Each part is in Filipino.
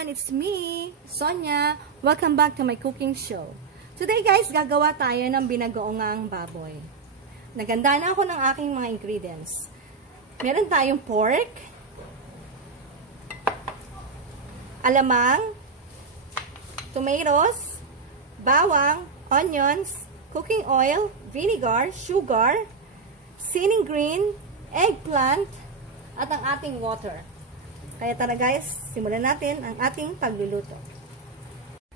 everyone! It's me, Sonia. Welcome back to my cooking show. Today guys, gagawa tayo ng binagoongang baboy. Naganda na ako ng aking mga ingredients. Meron tayong pork, alamang, tomatoes, bawang, onions, cooking oil, vinegar, sugar, seasoning green, eggplant, at ang ating water. Kaya tara guys, simulan natin ang ating pagluluto.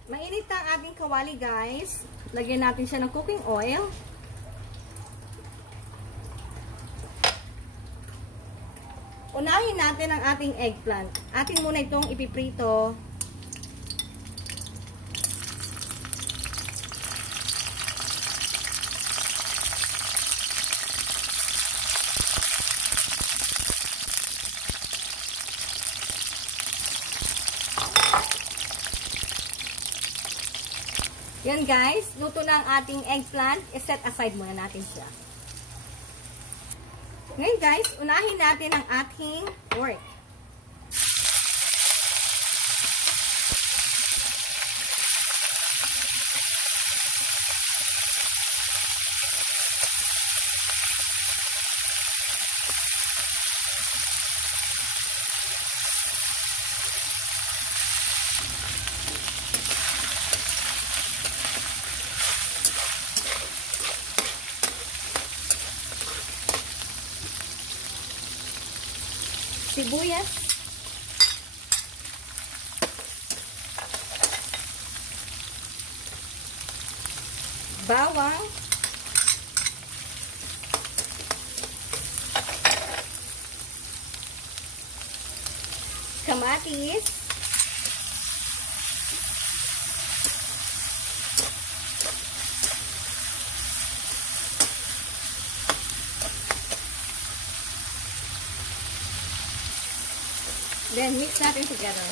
Mainit na ang ating kawali guys. Lagyan natin siya ng cooking oil. Unahin natin ang ating eggplant. Atin muna itong ipiprito. Yan guys, luto na ang ating eggplant. I-set aside muna natin siya. Ngayon guys, unahin natin ang ating pork. Sibuyas, bawang, kamatis, then mix natin together.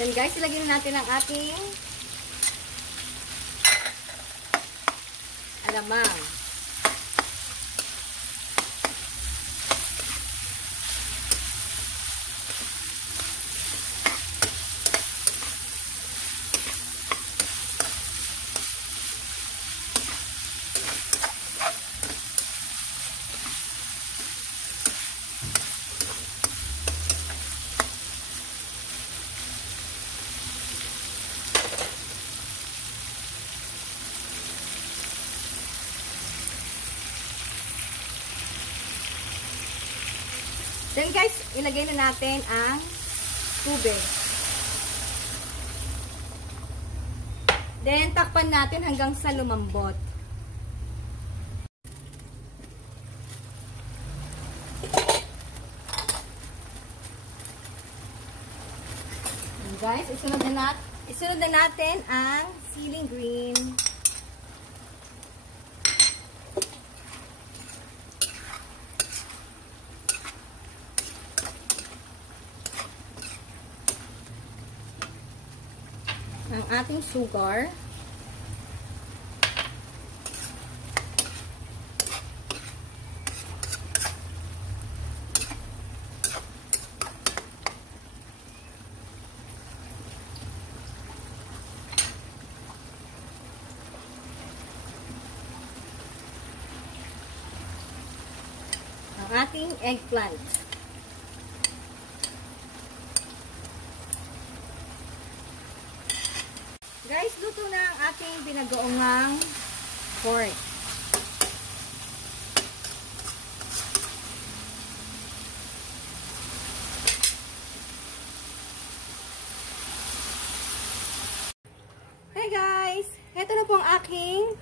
Then guys, ilagay natin ang ating alamang. Then guys, ilagay na natin ang tubig. Then takpan natin hanggang sa lumambot. And guys, isunod na natin ang seasoning green. Ang ating sugar, ang ating eggplant. Guys, luto na ang ating binagoongang pork. Hey guys! Ito na po ang aking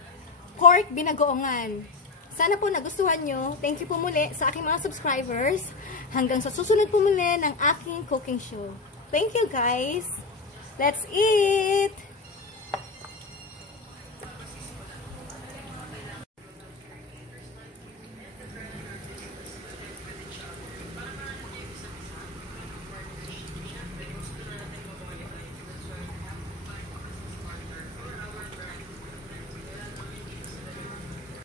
pork binagoongan. Sana po nagustuhan nyo. Thank you po muli sa aking mga subscribers. Hanggang sa susunod po muli ng aking cooking show. Thank you guys! Let's eat!